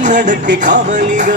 ಕನ್ನಡಕ್ಕೆ ಕಾವಲಿಗ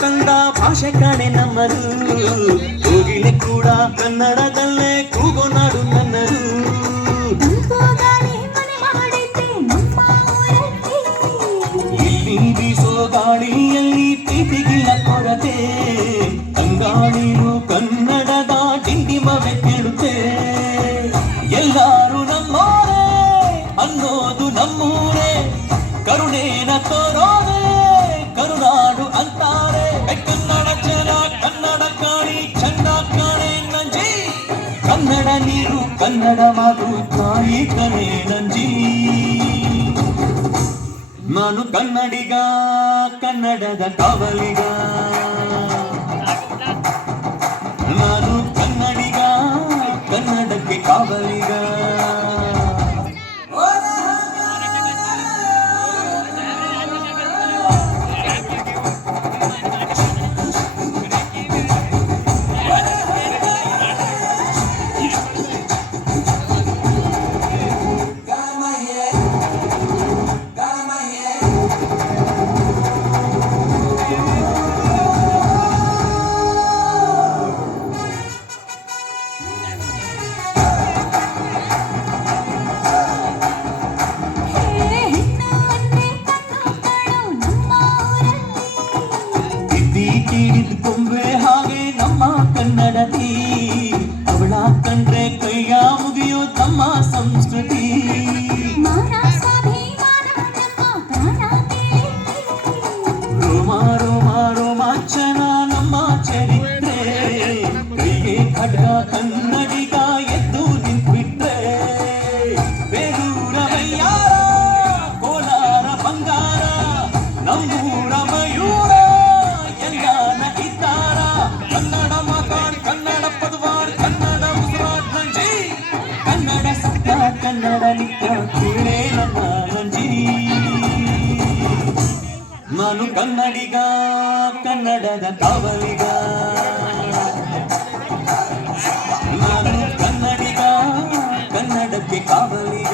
ಕಂದ ಭಾಷೆ ಕಾಣೆ ನಮ್ಮದು ಕೋಗಿಲೆ ಕೂಡ ಕನ್ನಡದಲ್ಲೇ ಕೂಗೋ ನಾಡು ನನ್ನದು ಇಲ್ಲಿ ಬೀಸೋ ಗಾಳಿಯಲ್ಲಿ ಪ್ರೀತಿಗಿಲ್ಲ ಕೊರತೆ ತಂಗಾಳಿರು ಕನ್ನಡದ ಡಿಂಡಿಮವೆ ಕೇಳುತ್ತೆ ಎಲ್ಲಾರು ನಮ್ಮೋರೇ ಅನ್ನೋದು ನಮ್ಮೂರೇ ಕರುಣೇನ ತೋರೋದೆ ಕರುನಾಡು ಅಂತಾರೆ ಕನ್ನಡ ಜನ ಕನ್ನಡ ಕಾಣಿ ಚಂದ ಕಾಣೆ ನಂಜಿ ಕನ್ನಡ ನೀರು ಕನ್ನಡ ಮಾತು ತಾಯಿ ಕಣೆ ನಂಜಿ ನಾನು ಕನ್ನಡಿಗ ಕನ್ನಡದ ಕಾವಲಿಗ ನಾನು ಕನ್ನಡಿಗ ಕನ್ನಡಕ್ಕೆ ಕಾವಲಿಗ ಕೊಂಬೆ ಹಾಗೆ ನಮ್ಮ ಕನ್ನಡತಿ ಅವಳ ಕಂಡ್ರೆ ಕೈಯ ಮುಗಿಯೋ ತಮ್ಮ ಸಂಸ್ಕೃತಿ ರೋಮ ರೋಮ ರೋಮಾಂಚನ ನಮ್ಮ ಚರಿತ್ರೆ ಕೈಗೆ ಖಡ್ಗ ಕನ್ನಡಿಗ ಎದ್ದು ನಿಂತ್ಬಿಟ್ರೆ ಬೇಲೂರ ಮೈಯಾರ ಕೋಲಾರ ಬಂಗಾರ ನಮ್ಮೂರ ಮಯೂರ ಕನ್ನಡ ಮಾತಾಡಿ ಕನ್ನಡ ಪದವಾಡಿ ಕನ್ನಡ ಉಸಿರಾಟ ನಂಜಿ ಕನ್ನಡ ಸತ್ಯ ಕನ್ನಡ ನಿತ್ಯ ಕೇಳೇ ನನ್ನ ನಂಜಿ ನಾನು ಕನ್ನಡಿಗ ಕನ್ನಡದ ಕಾವಲಿಗ ನಾನು ಕನ್ನಡಿಗ ಕನ್ನಡಕ್ಕೆ ಕಾವಲಿಗ